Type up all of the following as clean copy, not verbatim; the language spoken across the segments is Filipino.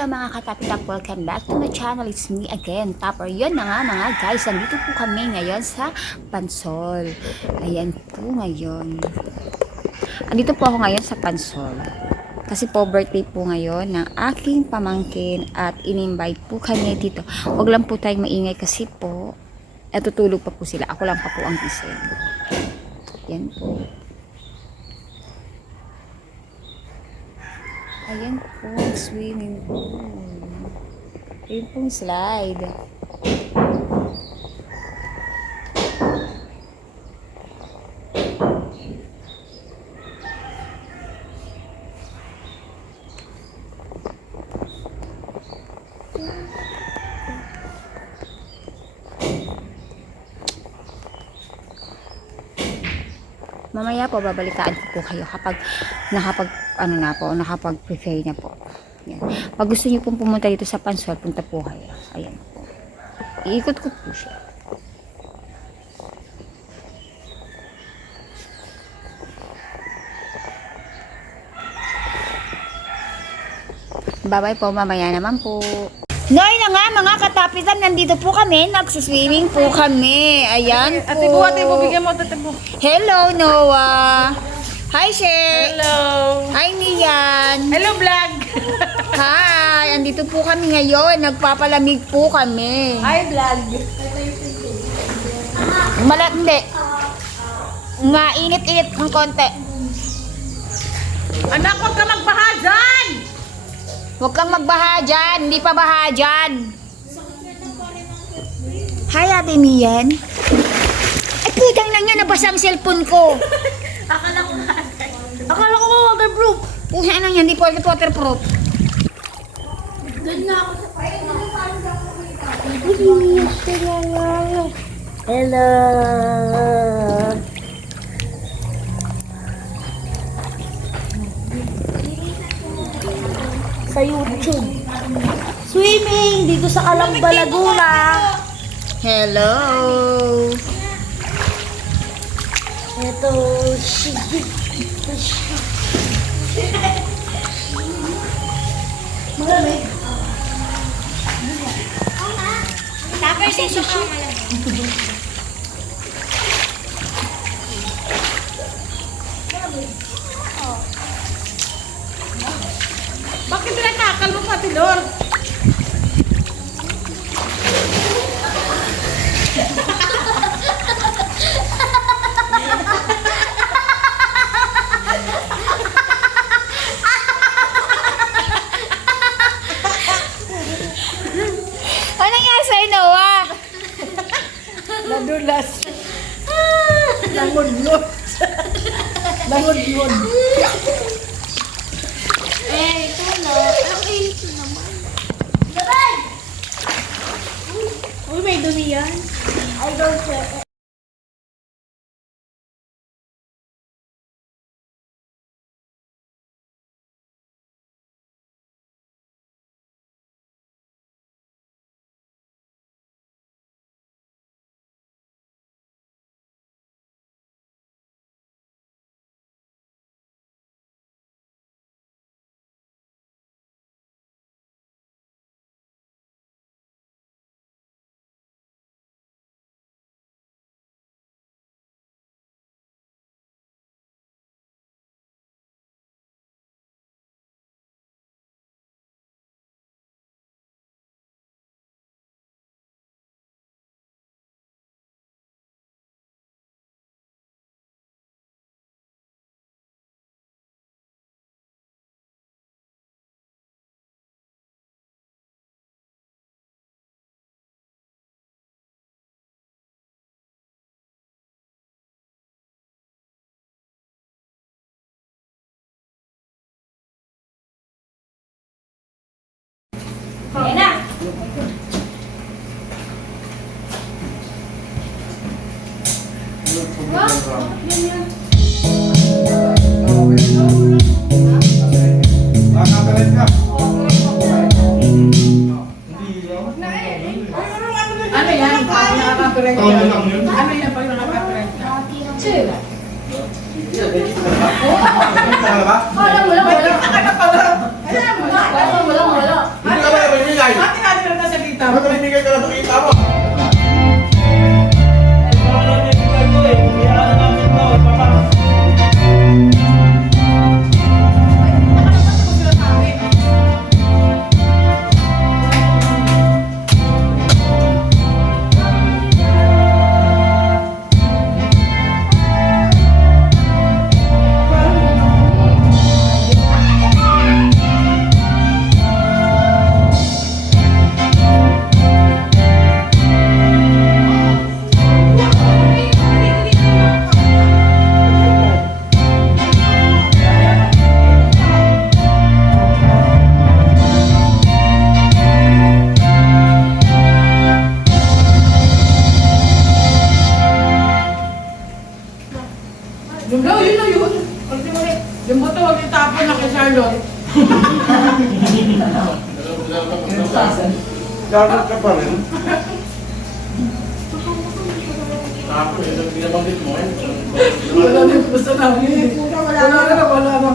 hello mga katapitap, welcome back to my channel. It's me again, Tapper. Yun na nga mga guys, nandito po kami ngayon sa Pansol. Ayan po ngayon. Andito po ako ngayon sa Pansol. Kasi po birthday po ngayon ng aking pamangkin at in-invite po kami dito. Huwag lang po tayong maingay kasi po natutulog pa po sila. Ako lang pa po ang gising. Yan po. Ayan po, swimming pool. Ayan pong slide. Mamaya po babalitaan ko po kayo kapag nakapag-prepare na po. Yan. Pag gusto niyo pong pumunta dito sa Pansol, punta po kayo. Ayan po. Iikot ko po siya. Bye-bye po, mamaya naman po. Ngayon na nga mga katapitan, nandito po kami, nagsiswimming po kami. Ayan po. Ate po, bigyan mo ate po. Hello, Noah. Hi, Sher. Hello. Hi, Nian. Hello, vlog. Hi, andito po kami ngayon. Nagpapalamig po kami. Hi, vlog. Hindi. Mainit-init ng konti. Anak, huwag ka magbaha dyan. Huwag kang magbaha dyan. Hindi pa baha dyan. Hi, Ate Mian. Ay, putang na nga. Nabasa ang cellphone ko. Akala ko waterproof. Pusa na yan. Hindi po waterproof. Doon nga ako sa Hello. Sa YouTube. Swimming dito sa Calamba, Laguna. Hello. Ito, sige. Malamig. Tapos sa sushi. Bakit pinakakal mo pati, Lord? Ano nga sa'yo, Noah? Nadulas. Langon-lod. Langon-lod. Ito na. Ang ito naman. Labay! Uy, may dumi yan. I don't care. Ayan na. Ano yan? Pag nakaka-correct yan. Ano yan pag nakaka-correct yan? Wala. Wala. overload. Dapat ka pa rin. Wala na gusto namin. Wala na. Wala na.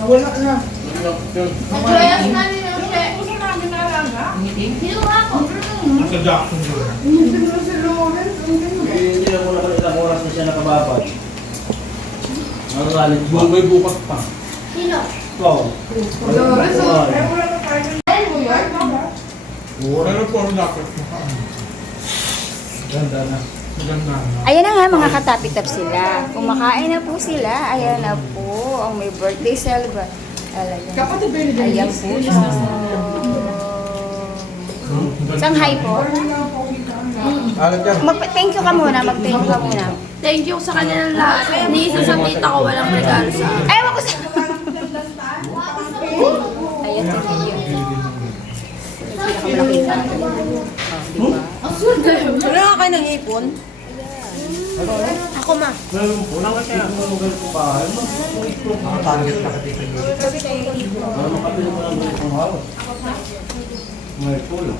Nawala na. Nag-joyas na ni Jose. Gusto namin nalaga. Kinuha ko. Nasa Jackson doon. Hindi na si Lawrence. Hindi na muna ilang oras na siya nakababad. Nagalit ba? May bukas pa. Sino? Ikaw. Lawrence, wala na tayo. Pero po ang dapat mo. Ganda na. Maganda na. Ayan na nga mga katapitap sila. Kumakain na po sila. Ayan na po. Ang may birthday celebration. Kapatid ba yun? Ayan po siya. Shanghai po. Alat yan. Mag-thank you ka muna. Mag-thank you ka muna. Thank you sa kanya ng lahat. Iniisa sa tita ko, walang regalo sa akin. Ay, wag ko sa... Ayan, thank you. Pinakamalaking kain. Oh, diba? Wala ka kayo ng ipon? Ako ma. Meron po. Nang kasi ako lugar ko pa. Nakatarget na ka dito. Para makapili mo ng gulit ng hawas. May pula.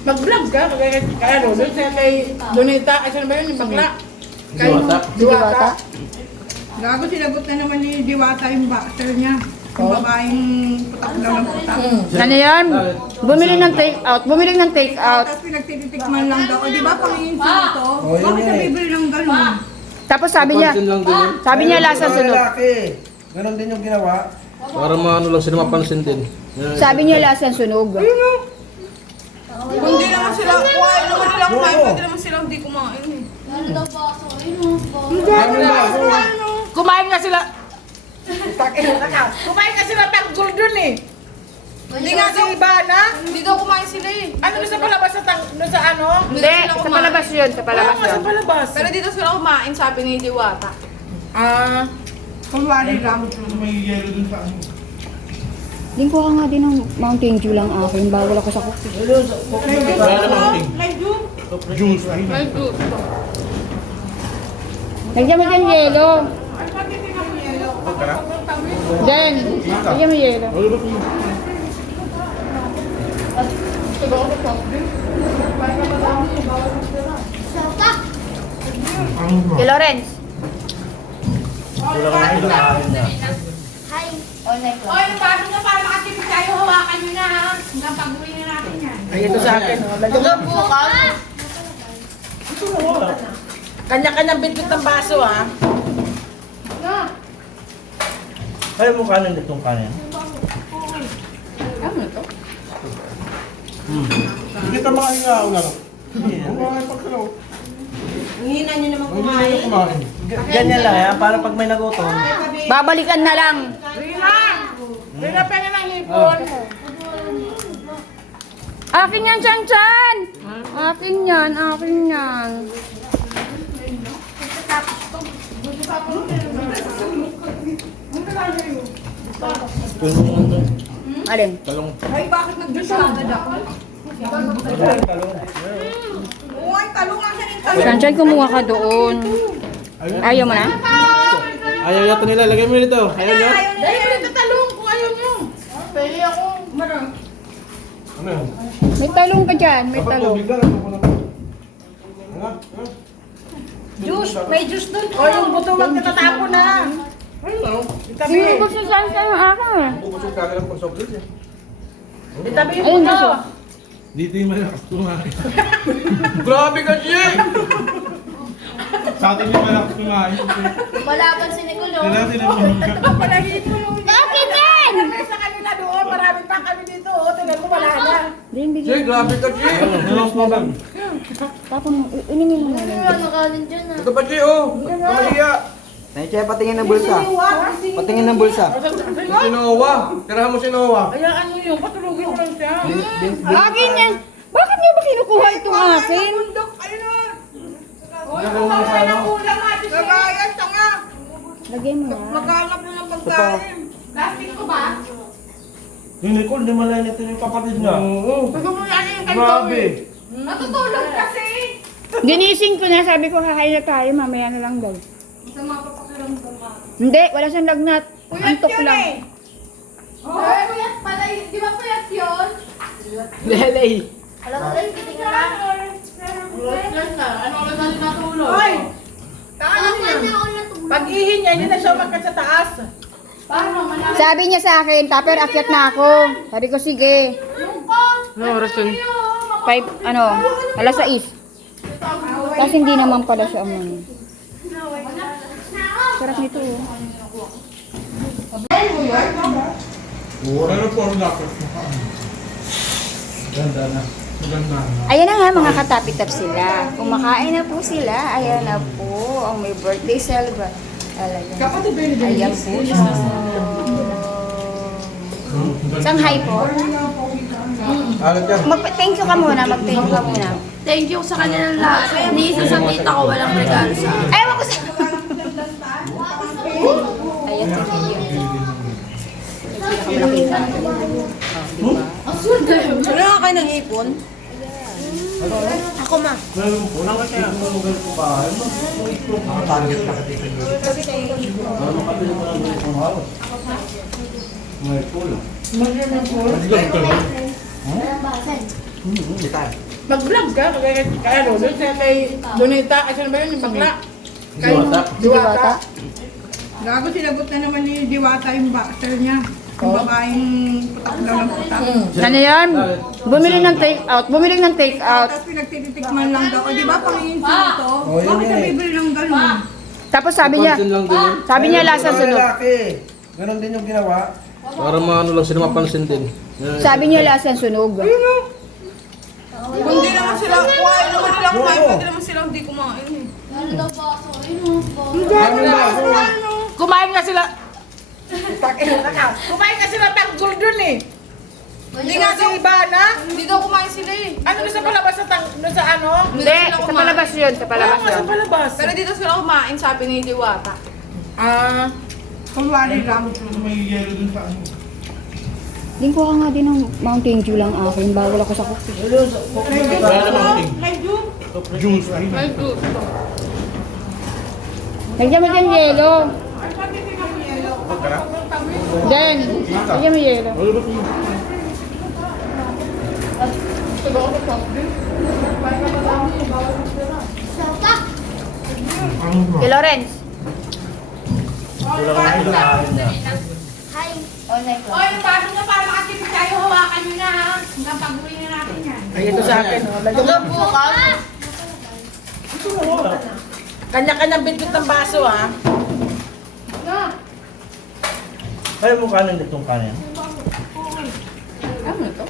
Mag-vlog ka, kaya doon siya kay Donita, ay saan ba yun, yung bakla? Kay Diwata. Diwata. Gago, sinagot na naman ni Diwata yung boxer niya. Yung babaeng putak daw ng putak. Ano yan? Bumili ng take-out. Bumili ng take-out. Tapos pinagtititikman lang daw. O di ba, pangingin siya ito? Bakit ka bibili ng gano'n? Tapos sabi niya, lasa sunog. Ganon din yung ginawa. Para maano lang sila mapansin din. Sabi niya lasa sunog. Hindi naman sila, kuhain naman nila kumain. Pwede naman silang hindi kumain eh. Ano daw ba ako? Ayun, Kumain nga sila. Kumain nga sila tanggol dun eh. Hindi nga si Ivana. Hindi daw kumain sila eh. Ano sa palabas sa sa ano? Hindi, sa palabas yun. Sa palabas Oo nga, sa yun. palabas. Pero dito sila kumain, sabi ni Diwata. Ah, kumwari lang. May yelo dun sa ano. Lingko ka nga din ng Mountain Dew lang akin. Bawal ako sa coffee. Wala namang ting. Juice. Ay, Lagyan mo dyan yelo. Jen, lagyan mo yelo. Si Lawrence. Kulang na ito. Hi. Online O, yung baso na para makatipid tayo, hawakan nyo na ha. Napag-uwi na natin yan. Ay, ito sa akin. Ito bukas. Kanya-kanyang bitbit ng baso ha. Kaya mo kanin ditong kanin. Ano ito? Hindi ka makahingaw na lang. Kumain pa ka lang. Hihina nyo naman Kumain. Kumain. Ganyan lang yan, para pag may nagutom. Babalikan na lang. Rina! Rina, pwede ng hipon. Akin yan, Chan Chan! Akin yan, akin yan. Alin? Talong. Ay, bakit nag-juice ka agad ako? Oo, ay, talong nga siya ng talong. Chan Chan, kumuha ka doon. Ayaw mo na? Ayaw yata nila, lagay mo dito. Ayaw nyo? Dahil ito talong kung ayaw nyo. Pwede ako. Ano yun? May talong ka dyan, may Dapat talong. tubig lang. Ano ko lang. Ano? Ano? Juice, may juice doon. O, yung buto wag natatapon na. Ano? Itabi. Hindi ko si Chan Chan ang akin eh. Bukos yung kagalang pang soft drinks eh. Itabi yung Ayun, buto. gusto. Dito yung malakas kumain. Grabe ka, Jay! Sa atin yung malakas kumain. Malaban si Nicolo. Sila yung Palahin mo yung... Akin yan! May sa kanila doon, marami pa kami dito. O, tingnan mo, wala na. Din, Jay, bigyan. grabe ka, Jay! Tapos, inimin mo na lang. Ano kanin dyan ah. Ito pa, Jay, oh! Kamahiya! Nahiya, patingin ng bulsa. Patingin ng bulsa. Si Noah! Tirahan mo si Noah! Hayaan mo yung patulugin mo lang siya. Akin yan! Bakit niyo ba kinukuha itong akin? Ayun na. O, yung kumain ng ulam natin siya. Nagayan, tanga. Lagyan mo na. Maghanap na ng pagkain. Plastic ko ba? Yung Nicole, di malay nito yung kapatid niya. Oo. Gusto mo yan yung kanto. Grabe! Natutulog kasi. Ginising ko na, sabi ko kakain na tayo, mamaya na lang daw. Masama pa pakiramdam ka. Hindi, wala siyang lagnat. Antok yun lang. eh. Ay, puyat pala yun. Di ba puyat yun? Lelay. Alam mo lang, titingnan lang. Ano ka ba natulog? Hoy! Taan niya. Pag ihi niya, hindi na siya umakyat sa taas. Paano? Malaki. Sabi niya sa akin, Tupper, akyat na ako. Sabi ko, sige. Yung ko. Ano oras yun? 5, alas 6. Kasi hindi naman pala siya ano. Sarap nito. Oh. Pero po ang dapat makaano. Ganda na. Maganda na. Ayan na nga mga katapitap sila. Kumakain na po sila. Ayan na po ang may birthday celebration. Kapatid ba yun? Ayan po siya. Shanghai po. Alat yan. Mag-thank you ka muna. Mag-thank you ka muna. Thank you sa kanya ng lahat. Ni isa sa tita ko walang regalo sa akin. Ay, wag ko sa... Ayan, thank you. Wala nga kayo ng ipon? Ako ma. Meron po. Nangalugal ko ba? Nakatarget na kasi ito. Para makapili mo lang ng halos. May pool. Maglag ka ba? Hindi tayo. Mag-vlog ka? Kaya ano? Doon siya kay Donita. Ay, saan ba yun yung bakla? Kay Diwata. Diwata. Gago, sinagot na naman ni Diwata yung boxer niya. Yung babaeng putak daw ng putak. Ano yan? Bumili ng take out. Bumili ng take out. Tapos pinagtititikman lang daw. O di ba, pangingin siya ito? Bakit siya bibili ng gano'n? Tapos sabi niya, Pansin lang din yun. sabi niya lasang sunog. Lalaki. Ganon din yung ginawa. Para maano lang sila mapansin din. Sabi niya lasang sunog. Kung di naman sila kumain, naman sila kumain, pwede naman sila hindi kumain eh. Ano daw ba ako? Ayun, Kumain nga sila. Kumain nga sila tanggol dun eh. Hindi nga si Ivana. Hindi daw kumain sila eh. Ano doon sa palabas sa doon sa ano? Hindi, sa palabas yun, sa palabas Oo nga, sa yun. palabas. Pero dito sila kumain, sabi ni Diwata. Ah, kumwari lang. May yelo dun sa ano. Lingko ka nga din ng Mountain Dew lang akin, bawal ako sa coffee. Wala namang ting. May June. Juice. Ay, Ay, good. Lagyan mo din yelo. Ay, pati din ang yelo. Den, lagyan mo yelo. Wala ba ito? Ano ba? Si Lawrence. Hi. Online O, yung baso niya para makakipit tayo, hawakan nyo na ha. Hanggang pag-uwi na natin yan. Ay, ito sa akin. Hanggang bukas. Kanya-kanyang bitbit ng baso ha. Kaya mo kanin itong kanin. Ano ito?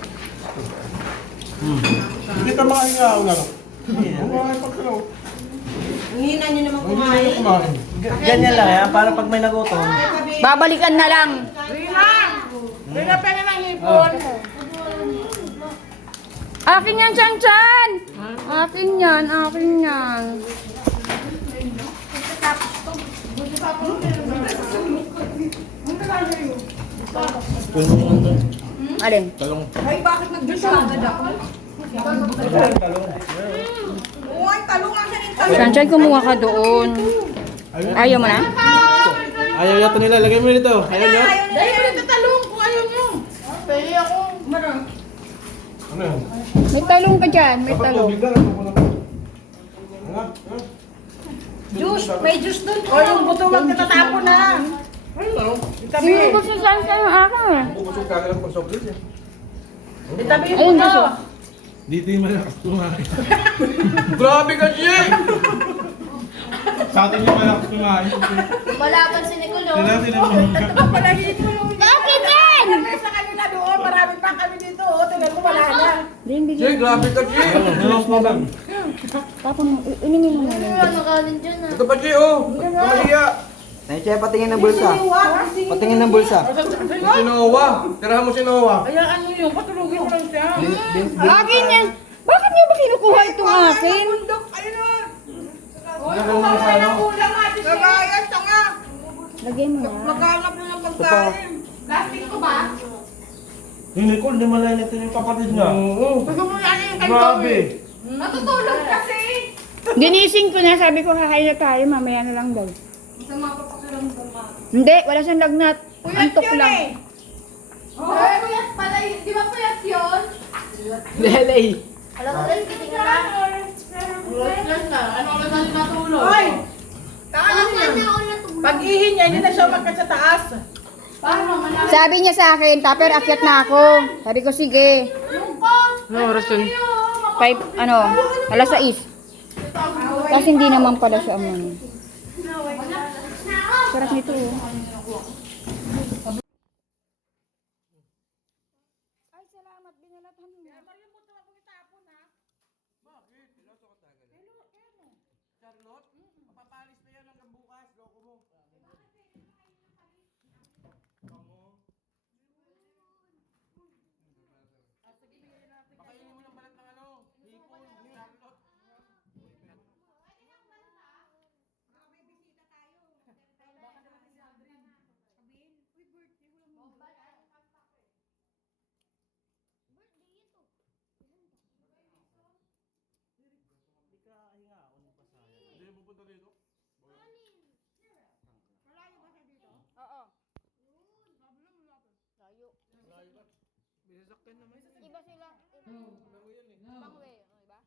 Hindi ka makahinga ako lang. Hindi. Kumain pagkalaw. Ang hina nyo naman Hindi ka kumain. Ganyan lang yan. Para pag may nagutom. Babalikan na lang. Rina! Rina, pwede ng hipon. Akin yan, Chan Chan! Akin yan, akin yan. Alin? Talong. Ay, bakit nag-juice ka agad ako? Oo, ay, talong nga siya ng talong. Chan Chan, kumuha ka doon. Ayaw mo na? Ayaw yata nila. Lagay mo dito. Ayaw niya. Dahil ito talong kung ayaw nyo. Pwede ako. Ano yun? May talong ka dyan, may Dapat talong. tubig lang. Ano ko na? Ano? Ano? Juice, may juice dun. O yung buto, wag natatapon na. Ano? Itabi. Sinubos si Chan Chan ang akin. Bubusog ka lang pag sobrang eh. Itabi yung Ayun, buto. gusto. Dito yung malakas kumain. Grabe ka, Jay! Sa atin yung malakas kumain. Malaban si Nicolo. Sila tinamahog ka. Palahin mo yung Akin yan! Marami sa kanila doon, marami pa kami dito. O, tingnan mo, wala na. Din, Jay, bigyan. grabe ka, Jay! Nilong mo lang. Tapon mo, inimin mo Ano muna. ano kanin dyan ah? Ito pa, Jay, oh! Kamahiya! Tayo, Che, patingin ng bulsa. Patingin ng bulsa. Si Noah! Tirahan mo si Noah! Hayaan nyo yung patulugin mo lang siya. Akin yan! Bakit niyo ba kinukuha itong akin? Bundok, ayun na. O, yung kumain ng ulam natin siya. Nagayan, tanga. Lagyan mo na. Maghanap na ng pagkain. Plastic ko ba? Yung Nicole, di malayan ito yung kapatid niya. Oo! Gusto mo yan yung Grabe. Natutulog kasi. Ginising ko na, sabi ko kakain na tayo, mamaya na lang daw. Masama pa pakiramdam ka. Hindi, wala siyang lagnat. Antok yun lang. eh. Oh, puyat pala yun. Di ba puyat yun? Lelay. Alam mo, let's kiting ka. Let's na. Ano oras natin natulog? Hoy! Taan niya. Pag-ihi niya, hindi na siya umakyat sa taas. Paano? Malaki. Sabi niya sa akin, Tupper, akyat na ako. Sabi ko, sige. Yung ko. Ano oras yun? 5, alas 6. Kasi hindi naman pala siya ano. Sarap nito. Oh. Ay, salamat. Binalatan mo. Oo. Layo. Iba sila. Bangwe, iba?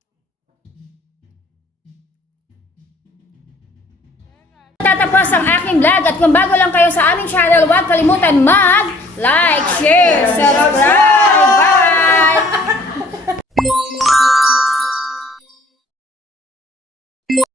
Tatapos ang aking vlog at kung bago lang kayo sa aming channel, huwag kalimutan mag-like, share, subscribe!